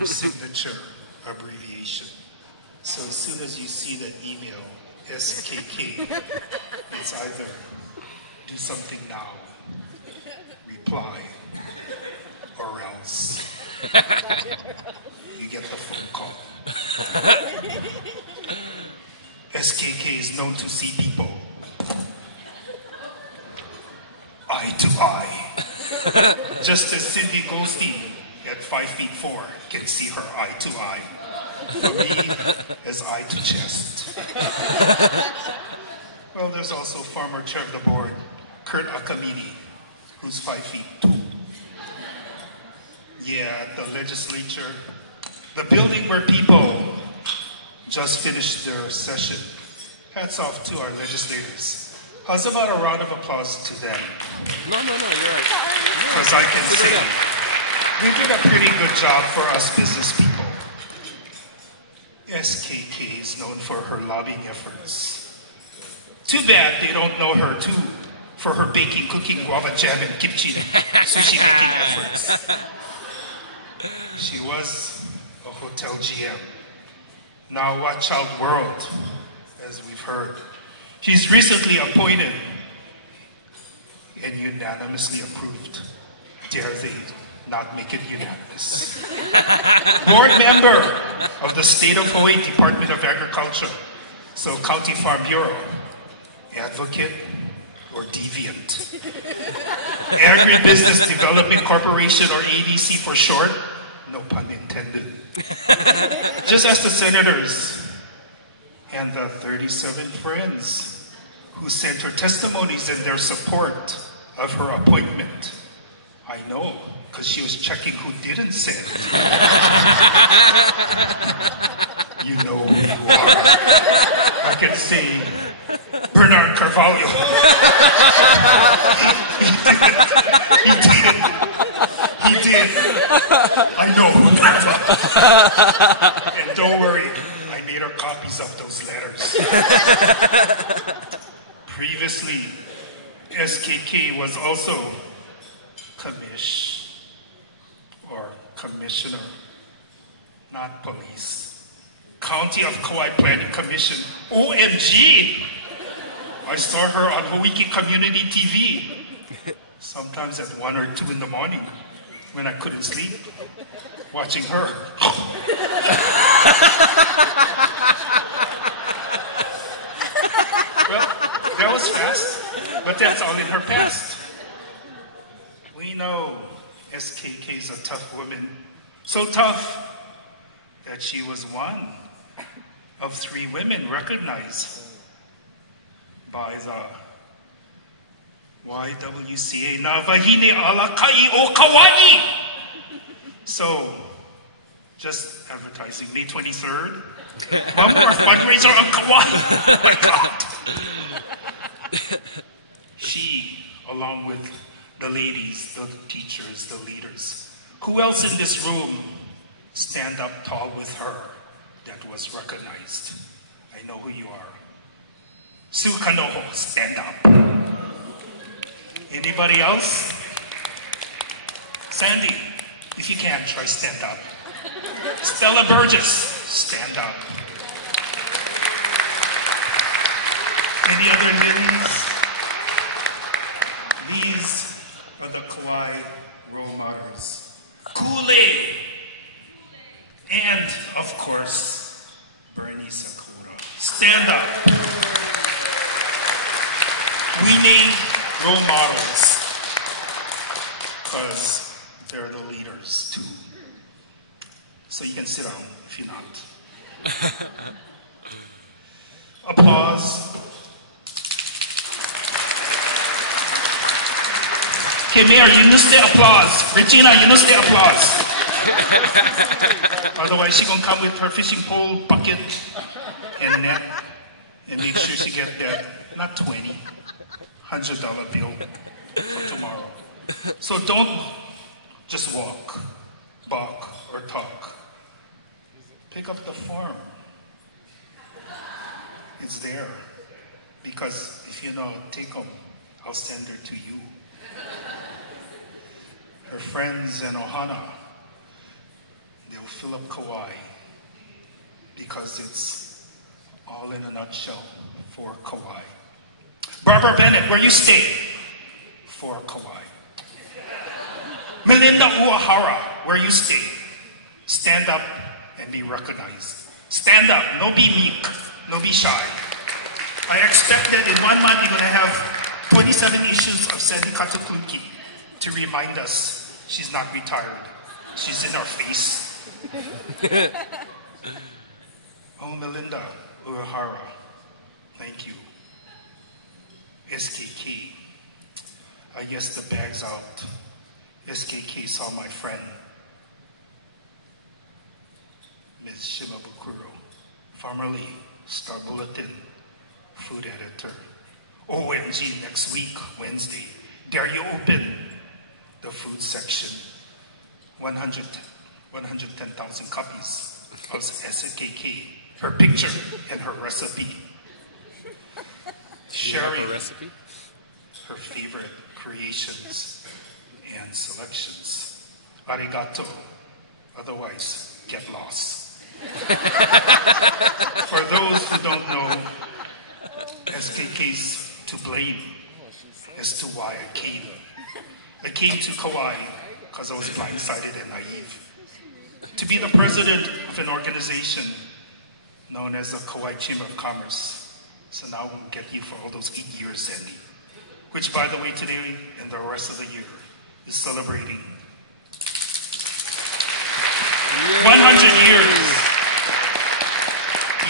her signature abbreviation. So as soon as you see that email, SKK, it's either do something now, reply, or else you get the phone call. SKK is known to see people eye to eye. Just as Cindy Goldstein at 5'4" can see her eye to eye. For me, as eye to chest. Well, there's also former chair of the board, Kurt Akamini, who's 5'2". Yeah, at the legislature, the building where people just finished their session. Hats off to our legislators. How's about a round of applause to them? No, you're right. Because I can say they did a pretty good job for us business people. SKK is known for her lobbying efforts. Too bad they don't know her too for her baking, cooking, guava jam, and kimchi sushi making efforts. She was a hotel GM. Now watch out world, as we've heard. She's recently appointed and unanimously approved. Dare they not make it unanimous. Board member of the State of Hawaii Department of Agriculture, so County Farm Bureau, advocate or deviant. Agribusiness Development Corporation, or ADC for short, no pun intended. Just as the senators and the 37 friends who sent her testimonies in their support of her appointment. I know, because she was checking who didn't send. You know who you are. I can say Bernard Carvalho. He did. I know who that was. And don't worry, I made her copies of those letters. Previously, SKK was also commissioner, not police. County of Kauai Planning Commission. OMG! I saw her on Hawaii Community TV. Sometimes at 1 or 2 in the morning when I couldn't sleep, watching her. Well, that was fast, but that's all in her past. We know SKK is a tough woman. So tough that she was one of 3 women recognized by the YWCA na Wahine ala kai o Kauai. So, just advertising, May 23rd. One more fundraiser on Kauai. Oh my God. She, along with the ladies, the teachers, the leaders. Who else in this room stand up tall with her that was recognized? I know who you are. Sue Kanoho, stand up. Anybody else? Sandi, if you can't, try stand up. Stella Burgess, stand up. Any other names? These are the Kauai role models. Kool-Aid. And, of course, Bernie Sakura. Stand up. We need role models because they're the leaders too. So you can sit down if you're not. Applause. Okay, Mayor, you missed the applause. Regina, you missed the applause. Otherwise, she's gonna come with her fishing pole, bucket, and net, and make sure she get that, not 20, $100 bill for tomorrow. So don't just walk, balk, or talk. Pick up the form. It's there. Because if you know, take them, I'll send her to you. Her friends and Ohana, they'll fill up Kauai because it's all in a nutshell for Kauai. Barbara Bennett, where you stay? For Kauai. Melinda Uehara, where you stay? Stand up and be recognized. Stand up, no be meek, no be shy. I expect that in 1 month you're going to have 27 issues of Sandi Kato-Klutke to remind us she's not retired. She's in our face. Oh, Melinda Uehara, thank you. SKK, I guess the bag's out. SKK saw my friend, Ms. Shimabukuro, formerly Star Bulletin food editor. OMG, next week, Wednesday, dare you open the food section? 110,000 copies of SKK, her picture and her recipe. Sharing her favorite creations and selections. Arigato, otherwise get lost. For those who don't know, SKK's to blame as to why I came. I came to Kauai because I was blindsided and naive. To be the president of an organization known as the Kauai Chamber of Commerce. So now we'll get you for all those 8 years, Sandy. Which, by the way, today and the rest of the year is celebrating 100 years.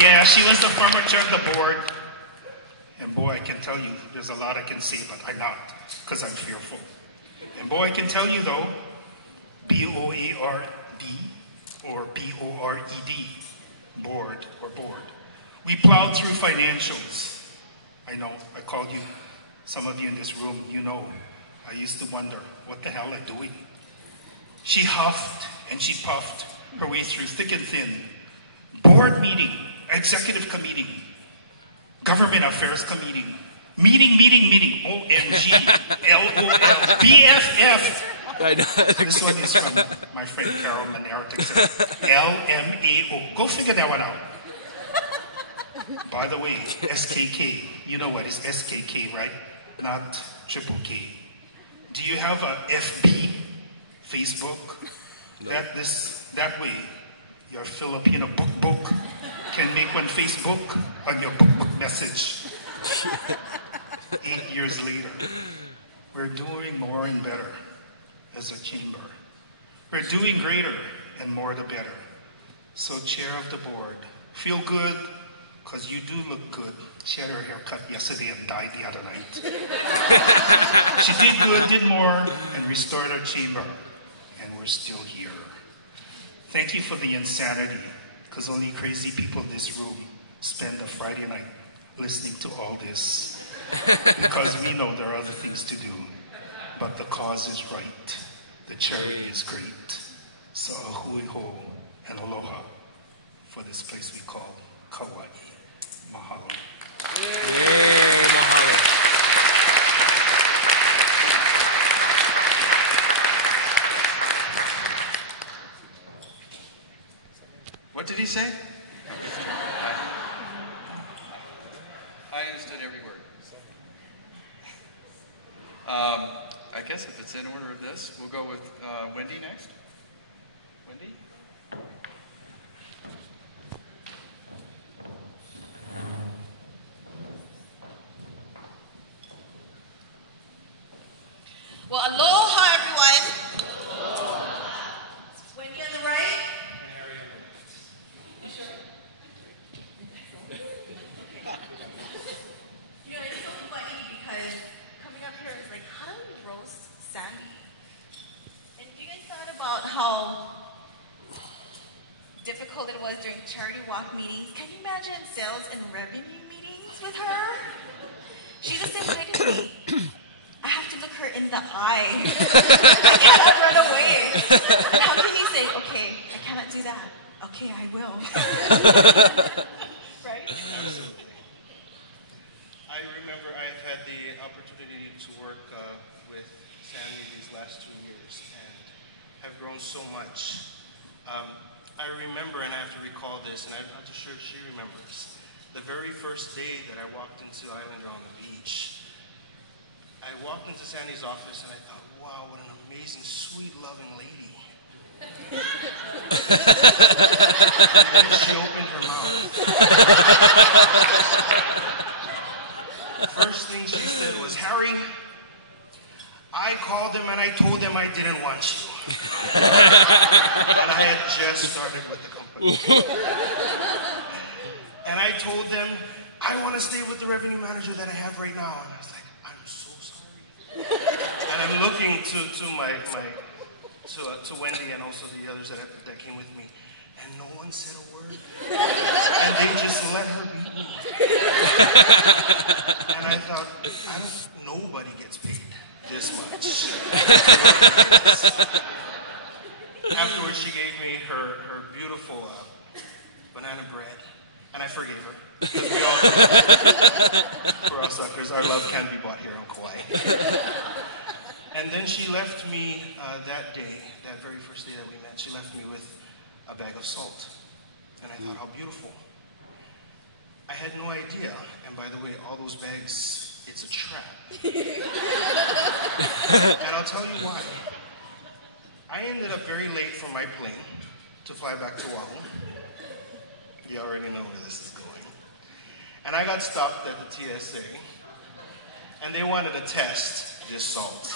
Yeah, she was the former chair of the board. And boy, I can tell you, there's a lot I can say, but I'm not, because I'm fearful. And boy, I can tell you though, B-O-A-R-D or B-O-R-E-D, board or board. We plowed through financials. I know, I called you, some of you in this room, you know, I used to wonder, what the hell am I doing? She huffed and she puffed her way through thick and thin. Board meeting, executive committee, government affairs committee, meeting, OMG, LOL, BFF. This one is from my friend Carol Manera, LMAO. Go figure that one out. By the way, SKK, you know what is SKK, right? Not triple K. Do you have a FB, Facebook? No. That way, your Filipino book can make one Facebook on your book message. 8 years later, we're doing more and better as a chamber. We're doing greater and more the better. So chair of the board, feel good, because you do look good. She had her hair cut yesterday and died the other night. She did good, did more, and restored our chamber. And we're still here. Thank you for the insanity, because only crazy people in this room spend a Friday night listening to all this. Because we know there are other things to do. But the cause is right. The charity is great. So ahui ho and aloha for this place we call Kauai. Mahalo. What did he say? I understood every word. I guess if it's in order of this, we'll go with Wendy next. Wendy? Well, aloha, everyone. Wendy on the right. You sure? You know, it's so funny because coming up here is like, how do we roast Sandi? And you guys thought about how difficult it was during charity walk meetings? Can you imagine sales and revenue meetings with her? She's the same big as me. I have to look her in the eye. I cannot run away. And how can you say, okay, I cannot do that. Okay, I will. Right? Absolutely. I remember I have had the opportunity to work with Sandi these last 2 years and have grown so much. I remember, and I have to recall this, and I'm not too sure if she remembers, the very first day that I walked into Islander on the beach, I walked into Sandy's office and I thought, wow, what an amazing, sweet, loving lady. And she opened her mouth. First thing she said was, Harry, I called them and I told them I didn't want you. And I had just started with the company. And I told them, I want to stay with the revenue manager that I have right now. And I was like, I'm so sorry. And I'm looking to Wendy and also the others that came with me. And no one said a word. And they just let her beat me. And I thought, nobody gets paid this much. Afterwards, she gave me her beautiful banana bread, and I forgave her. Because we all do. We're all suckers. Our love can't be bought here on Kauai. And then she left me that day, that very first day that we met, she left me with a bag of salt. And I thought, how beautiful. I had no idea, and by the way, all those bags, it's a trap. And I'll tell you why. I ended up very late for my plane to fly back to Oahu. You already know where this is going. And I got stopped at the TSA, and they wanted to test this salt.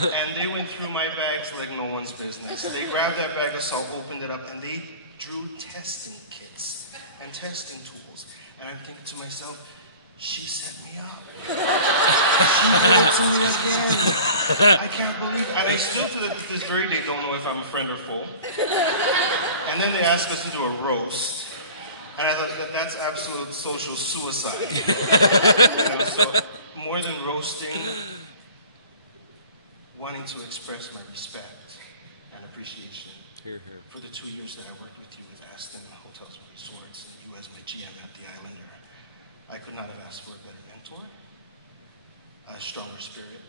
And they went through my bags like no one's business. They grabbed that bag of salt, opened it up, and they drew testing kits and testing tools. And I'm thinking to myself, she set me up. I can't believe it. And I still, to this very day, don't know if I'm a friend or foe. And then they asked us to do a roast. And I thought, that's absolute social suicide. So more than roasting, wanting to express my respect and appreciation for the 2 years that I worked with you with Aston Hotels and Resorts, and you as my GM at the Islander. I could not have asked for a better mentor, a stronger spirit,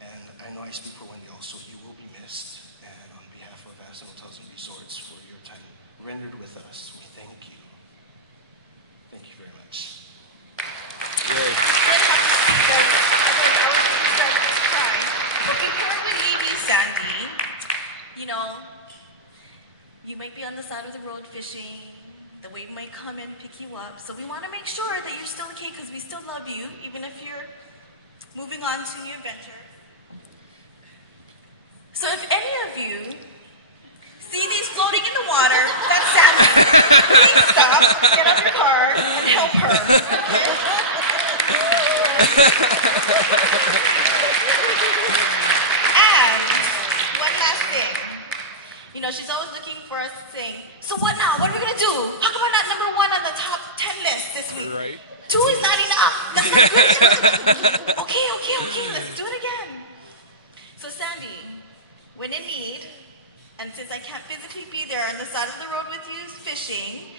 and I know I speak for Wendy also, you will be missed. And on behalf of Aston Hotels and Resorts for your time rendered with us, we thank you. Thank you very much. But before we leave you, Sandi, you might be on the side of the road fishing. The wave might come and pick you up. So we want to make sure that you're still okay because we still love you, even if you're moving on to new adventure. So if any of you see these floating in the water, that's Sandi. Please stop, get out of your car, and help her. And one last thing. She's always looking for us to sing. So what now? What are we going to do? How come I'm not number 1 on the top 10 list this week? Right. 2 is not enough. That's not good. Okay. Let's do it again. So Sandi, when in need, and since I can't physically be there on the side of the road with you fishing,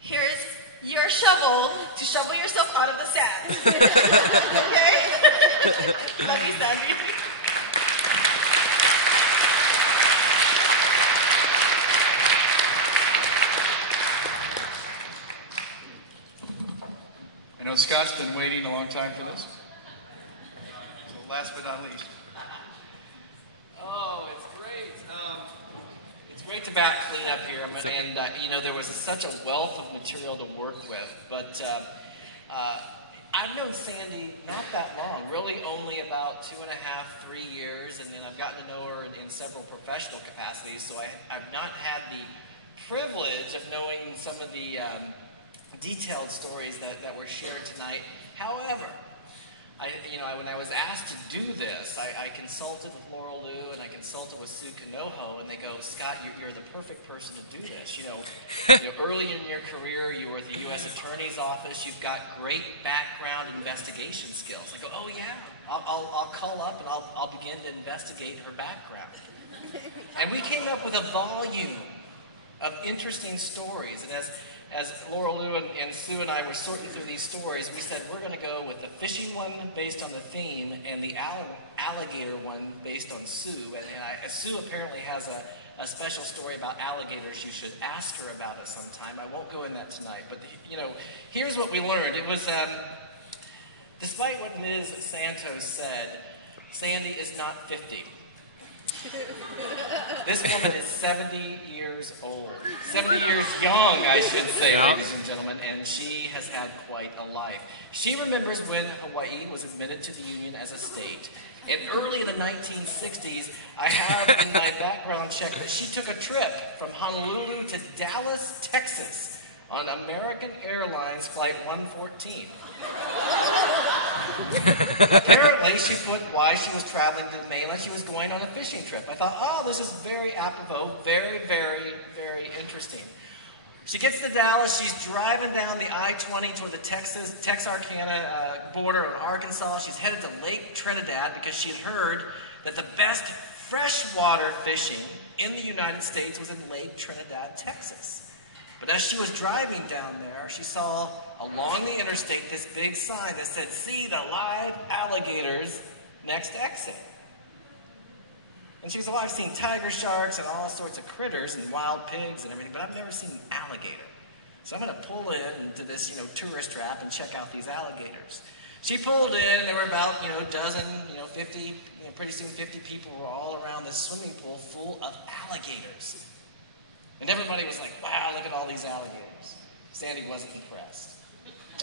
here's your shovel to shovel yourself out of the sand. Okay? Love you, Sandi. I know Scott's been waiting a long time for this. So last but not least. Oh, it's great. It's great to clean up here. And there was such a wealth of material to work with. But I've known Sandi not that long, really only about 2.5, 3 years. And then I've gotten to know her in several professional capacities. So I've not had the privilege of knowing some of the detailed stories that were shared tonight. However, when I was asked to do this, I consulted with Laurel Liu and I consulted with Sue Kanoho, and they go, Scott, you're the perfect person to do this. Early in your career, you were at the U.S. Attorney's Office. You've got great background investigation skills. I go, oh yeah, I'll call up and I'll begin to investigate her background. And we came up with a volume of interesting stories. And as as Laura Lou and Sue and I were sorting through these stories, we said we're going to go with the fishing one based on the theme and the alligator one based on Sue. And Sue apparently has a special story about alligators. You should ask her about it sometime. I won't go in that tonight. But, here's what we learned. It was, despite what Ms. Santos said, Sandi is not 50. This woman is 70 years old. 70 years young, I should say, ladies and gentlemen, and she has had quite a life. She remembers when Hawaii was admitted to the Union as a state. And early in the 1960s, I have in my background check that she took a trip from Honolulu to Dallas, Texas on American Airlines Flight 114. Apparently, she put why she was traveling to the mainland. She was going on a fishing trip. I thought, this is very apropos, very, very, very interesting. She gets to Dallas. She's driving down the I-20 toward the Texarkana border in Arkansas. She's headed to Lake Trinidad because she had heard that the best freshwater fishing in the United States was in Lake Trinidad, Texas. But as she was driving down there, she saw along the interstate this big sign that said, "See the live alligators next exit." And she was I've seen tiger sharks and all sorts of critters and wild pigs and everything, but I've never seen an alligator. So I'm going to pull into this, tourist trap and check out these alligators. She pulled in, and there were about, a dozen, 50, pretty soon 50 people were all around this swimming pool full of alligators. And everybody was like, wow, look at all these alligators. Sandi wasn't impressed.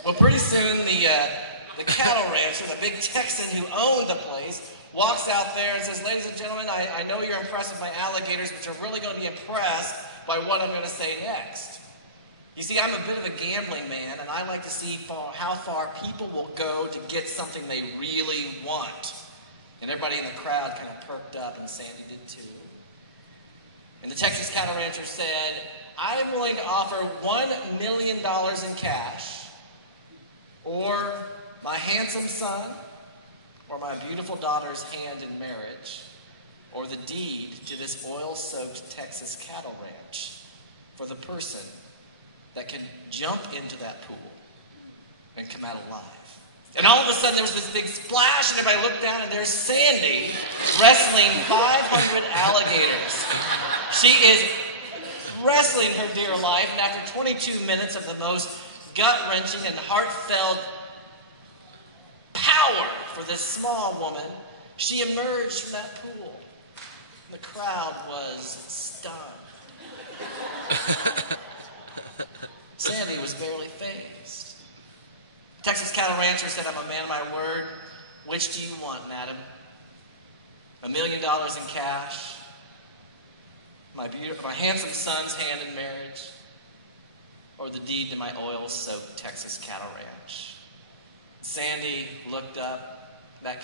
Well, pretty soon the cattle rancher, the big Texan who owned the place, walks out there and says, "Ladies and gentlemen, I know you're impressed with my alligators, but you're really going to be impressed by what I'm going to say next. You see, I'm a bit of a gambling man, and I like to see how far people will go to get something they really want." And everybody in the crowd kind of perked up, and Sandi did too. And the Texas cattle rancher said, "I'm willing to offer $1 million in cash, or my handsome son, or my beautiful daughter's hand in marriage, or the deed to this oil-soaked Texas cattle ranch for the person that can jump into that pool and come out alive." And all of a sudden there was this big splash, and everybody looked down, and there's Sandi wrestling 500 alligators. She is wrestling her dear life, and after 22 minutes of the most gut-wrenching and heartfelt power for this small woman, she emerged from that pool. The crowd was stunned. Sandi was barely fazed. Texas cattle rancher said, "I'm a man of my word. Which do you want, madam? $1 million in cash, my handsome son's hand in marriage, or the deed to my oil-soaked Texas cattle ranch?" Sandi looked up and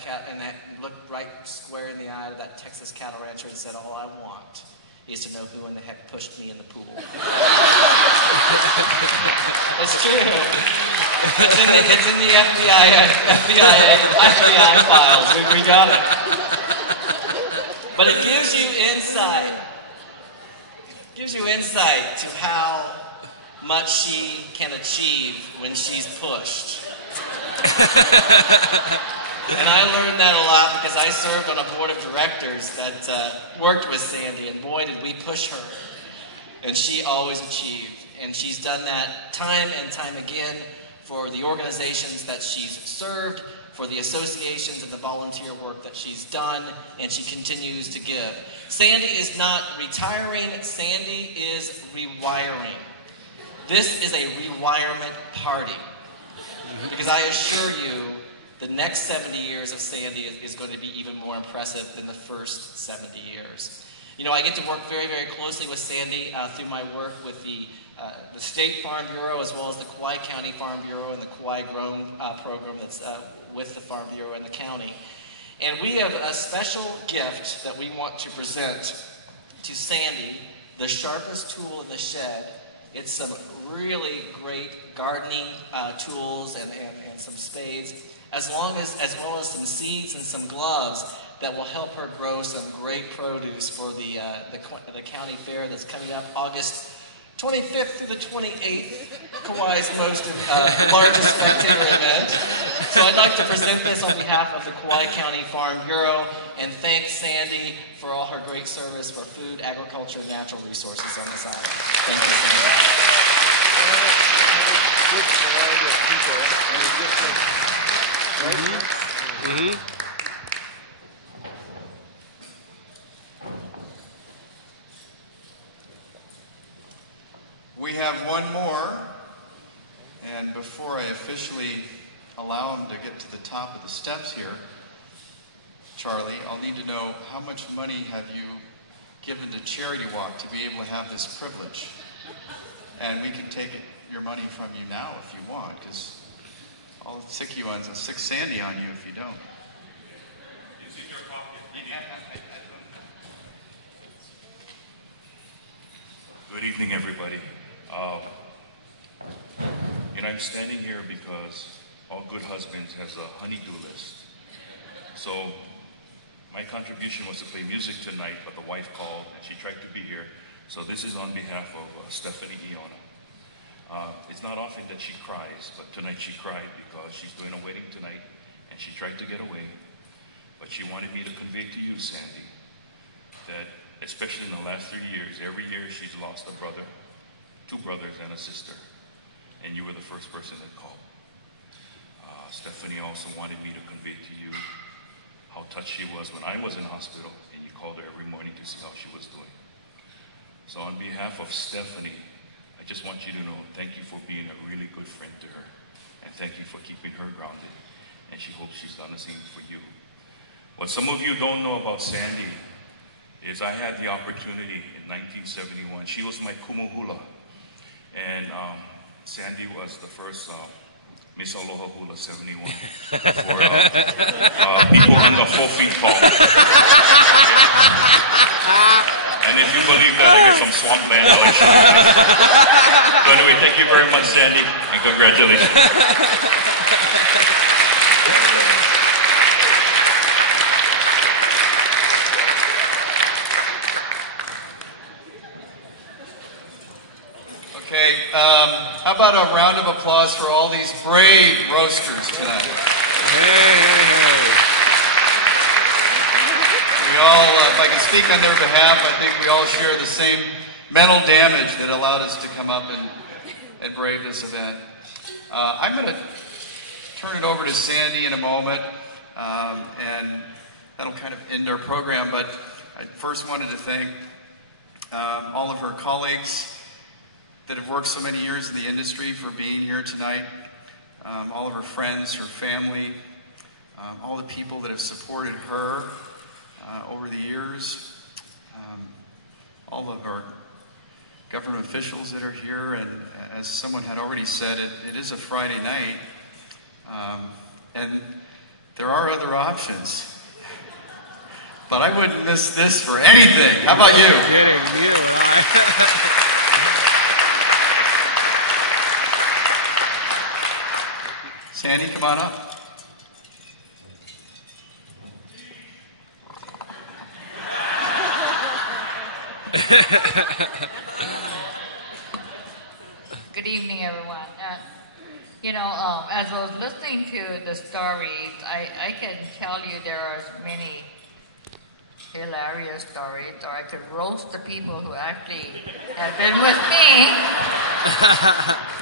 looked right square in the eye to that Texas cattle rancher and said, "All I want is to know who in the heck pushed me in the pool." It's true. It's in the FBI files. We got it. But it gives you insight. It gives you insight to how much she can achieve when she's pushed. And I learned that a lot because I served on a board of directors that worked with Sandi, and boy, did we push her. And she always achieved. And she's done that time and time again for the organizations that she's served, for the associations and the volunteer work that she's done, and she continues to give. Sandi is not retiring, Sandi is rewiring. This is a rewirement party. Because I assure you, the next 70 years of Sandi is going to be even more impressive than the first 70 years. I get to work very, very closely with Sandi through my work with the State Farm Bureau, as well as the Kauai County Farm Bureau and the Kauai Grown program that's with the Farm Bureau in the county. And we have a special gift that we want to present to Sandi, the sharpest tool in the shed. It's some really great gardening tools and some spades, as well as some seeds and some gloves that will help her grow some great produce for the county fair that's coming up August 25th through the 28th, Kauai's largest spectator event. So I'd like to present this on behalf of the Kauai County Farm Bureau and thank Sandi for all her great service for food, agriculture, and natural resources on this island. Thank you, Sandi. Good variety of people and different, right? Mm-hmm. We have one more, and before I officially allow him to get to the top of the steps here, Charlie, I'll need to know how much money have you given to Charity Walk to be able to have this privilege? And we can take your money from you now if you want, because I'll sick you on, sick Sandi on you if you don't. Good evening, everybody. I'm standing here because all good husbands has a honey-do list. So my contribution was to play music tonight, but the wife called and she tried to be here. So this is on behalf of Stephanie Iona. It's not often that she cries, but tonight she cried because she's doing a wedding tonight and she tried to get away. But she wanted me to convey to you, Sandi, that especially in the last 3 years, every year she's lost a brother, 2 brothers and a sister, and you were the first person that called. Stephanie also wanted me to convey to you how touched she was when I was in hospital and you called her every morning to see how she was doing. So on behalf of Stephanie, I just want you to know, thank you for being a really good friend to her, and thank you for keeping her grounded, and she hopes she's done the same for you. What some of you don't know about Sandi is I had the opportunity in 1971. She was my kumuhula, and Sandi was the first Miss Aloha Hula 71 for people under 4 feet tall. And if you believe that, I get some swampland election. So anyway, thank you very much, Sandi, and congratulations. Okay, how about a round of applause for all these brave roasters tonight? We all, if I can speak on their behalf, I think we all share the same mental damage that allowed us to come up and brave this event. I'm going to turn it over to Sandi in a moment, and that'll kind of end our program, but I first wanted to thank all of her colleagues that have worked so many years in the industry for being here tonight, all of her friends, her family, all the people that have supported her over the years, all of our government officials that are here, and as someone had already said, it is a Friday night, and there are other options, but I wouldn't miss this for anything. How about you? Sandi, come on up. Good evening, everyone. As I was listening to the stories, I can tell you there are many hilarious stories, or I could roast the people who actually have been with me.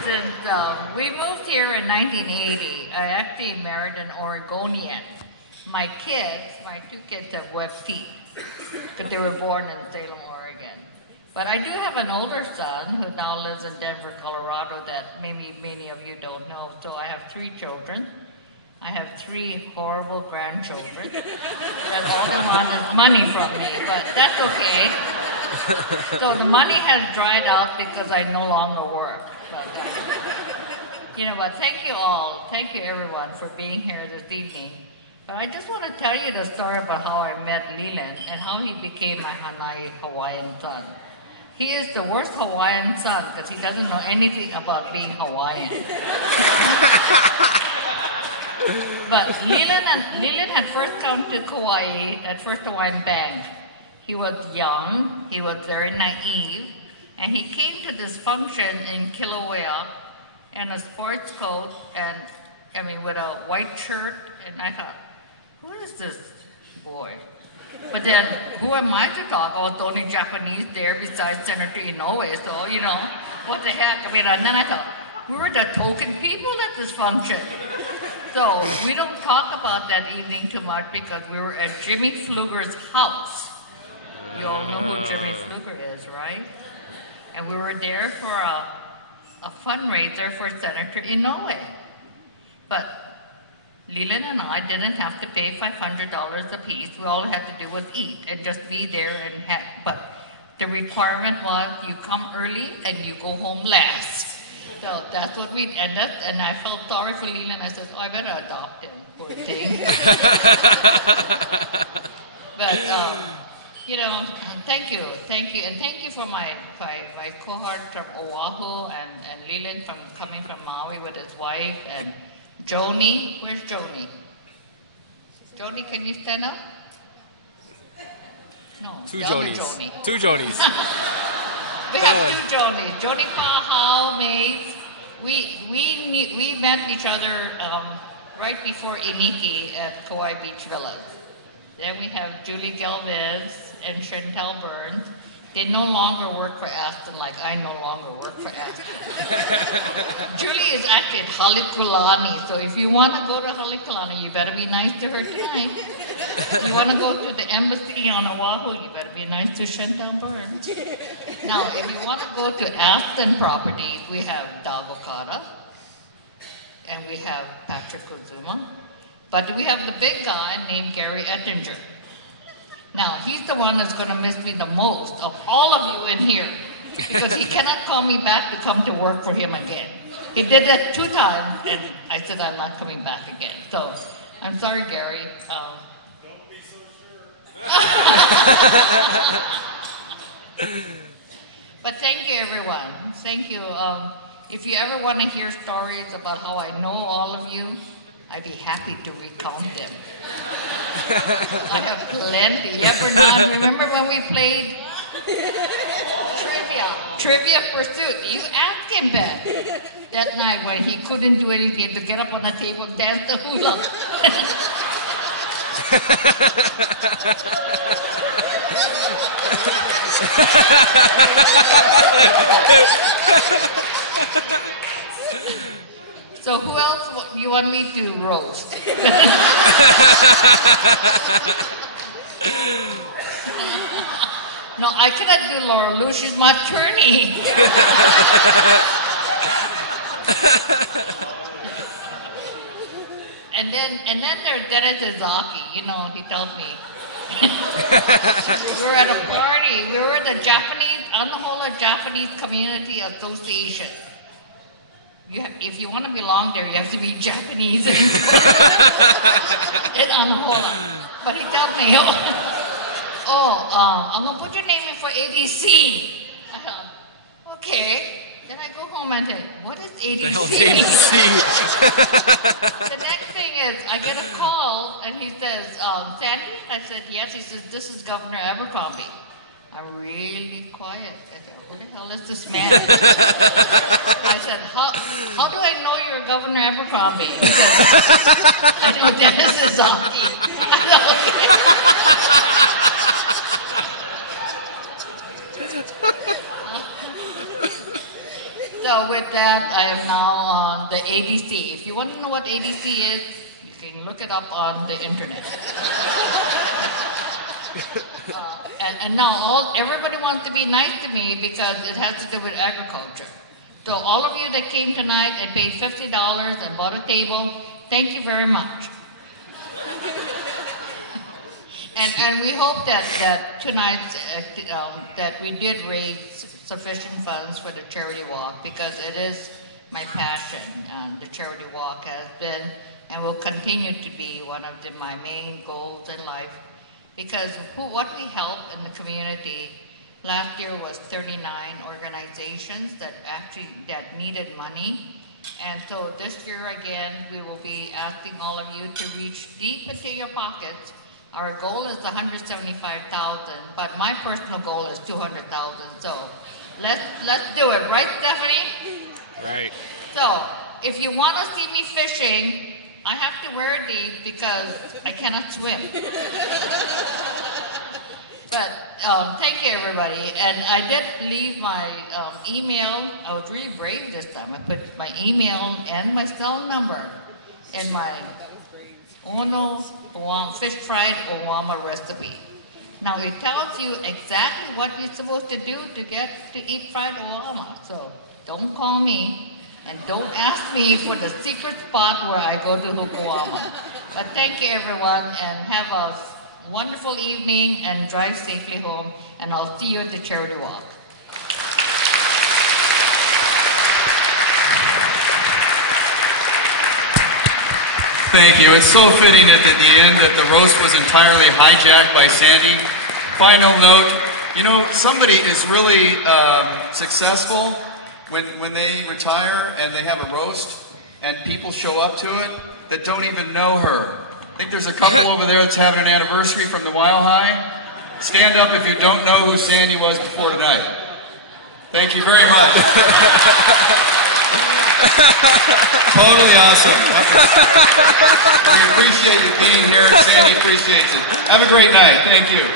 Since we moved here in 1980, I actually married an Oregonian. My 2 kids have web feet, because they were born in Salem, Oregon. But I do have an older son who now lives in Denver, Colorado, that maybe many of you don't know. So I have 3 children. I have 3 horrible grandchildren that all they want is money from me, but that's okay. So the money has dried out because I no longer work. But thank you all, thank you everyone for being here this evening. But I just want to tell you the story about how I met Leland and how he became my Hawaiian son. He is the worst Hawaiian son because he doesn't know anything about being Hawaiian. But Leland had first come to Kauai at First Hawaiian Bank. He was young, he was very naive, And he came to this function in Kilauea in a sports coat and, I mean, with a white shirt. And I thought, who is this boy? But then, who am I to talk? I was the only Japanese there besides Senator Inoue, so, you know, what the heck? I mean, and then I thought, we were the token people at this function. So, we don't talk about that evening too much because we were at Jimmy Pfluger's house. You all know who Jimmy Pfluger is, right? And we were there for a fundraiser for Senator Inoue. But Leland and I didn't have to pay $500 a piece. We all had to do was eat and just be there. But the requirement was you come early and you go home last. So that's what we ended. And I felt sorry for Leland. I said, oh, I better adopt him, poor thing. But, you know, thank you. And thank you for my cohort from Oahu and Leland coming from Maui with his wife and Joni, where's Joni? Joni, can you stand up? No, Two the Jonies. other Joni. Two Jonies. We have two Jonies. Joni Pahau, Mays. We met each other right before Iniki at Kauai Beach Villas. Then we have Julie Galvez and Chantel Burns. They no longer work for Aston like I no longer work for Aston. Julie is actually in Halekulani, so if you want to go to Halekulani, you better be nice to her tonight. If you want to go to the embassy on Oahu, you better be nice to Chantal Burns. Now, if you want to go to Aston properties, we have Dago Kara, and we have Patrick Kuzuma, but we have the big guy named Gary Ettinger. Now, he's the one that's going to miss me the most of all of you in here because he cannot call me back to come to work for him again. He did that 2 times, and I said I'm not coming back again. So, I'm sorry, Gary. Don't be so sure. But thank you, everyone. Thank you. If you ever want to hear stories about how I know all of you, I'd be happy to recount them. I have plenty. Yeah, Bernard, remember when we played Trivia Pursuit? You asked him that night when he couldn't do anything. He had to get up on the table and dance the hula. So who else you want me to roast? No, I cannot do Laura Lou. She's my attorney. and then there's Dennis Izaki. You know, he tells me. We were at a party. We were at the Japanese, Anahola Japanese Community Association. If you want to belong there, you have to be Japanese in Anahola. But he told me, I'm going to put your name in for ADC. I thought, okay. Then I go home and think, what is ADC? The next thing is, I get a call, and he says, Sandy? I said, yes. He says, this is Governor Abercrombie. I'm really quiet. I said, who the hell is this man? I said, how do I know you're Governor Abercrombie? He said, I know Dennis Izaki. I said, okay. So with that, I am now on the ADC. If you want to know what ADC is, you can look it up on the internet. And now everybody wants to be nice to me because it has to do with agriculture. So all of you that came tonight and paid $50 and bought a table, thank you very much. And we hope that tonight that we did raise sufficient funds for the charity walk because it is my passion. The charity walk has been and will continue to be one of my main goals in life. Because what we help in the community, last year was 39 organizations that needed money. And so this year again, we will be asking all of you to reach deep into your pockets. Our goal is $175,000, but my personal goal is $200,000. So Let's do it, right, Stephanie? Right. So, if you want to see me fishing, I have to wear these because I cannot swim. But thank you, everybody. And I did leave my email. I was really brave this time. I put my email and my cell number in my Ono fish fried Owama recipe. Now it tells you exactly what you're supposed to do to get to eat fried Owama. So don't call me and don't ask me for the secret spot where I go to Hukawama. But thank you, everyone, and have a wonderful evening and drive safely home. And I'll see you at the charity walk. Thank you. It's so fitting at the end that the roast was entirely hijacked by Sandi. Final note, you know, somebody is really successful when they retire and they have a roast and people show up to it that don't even know her. I think there's a couple over there that's having an anniversary from the Mile High. Stand up if you don't know who Sandi was before tonight. Thank you very much. Totally awesome. We appreciate you being here. Sandi appreciates it. Have a great night. Thank you.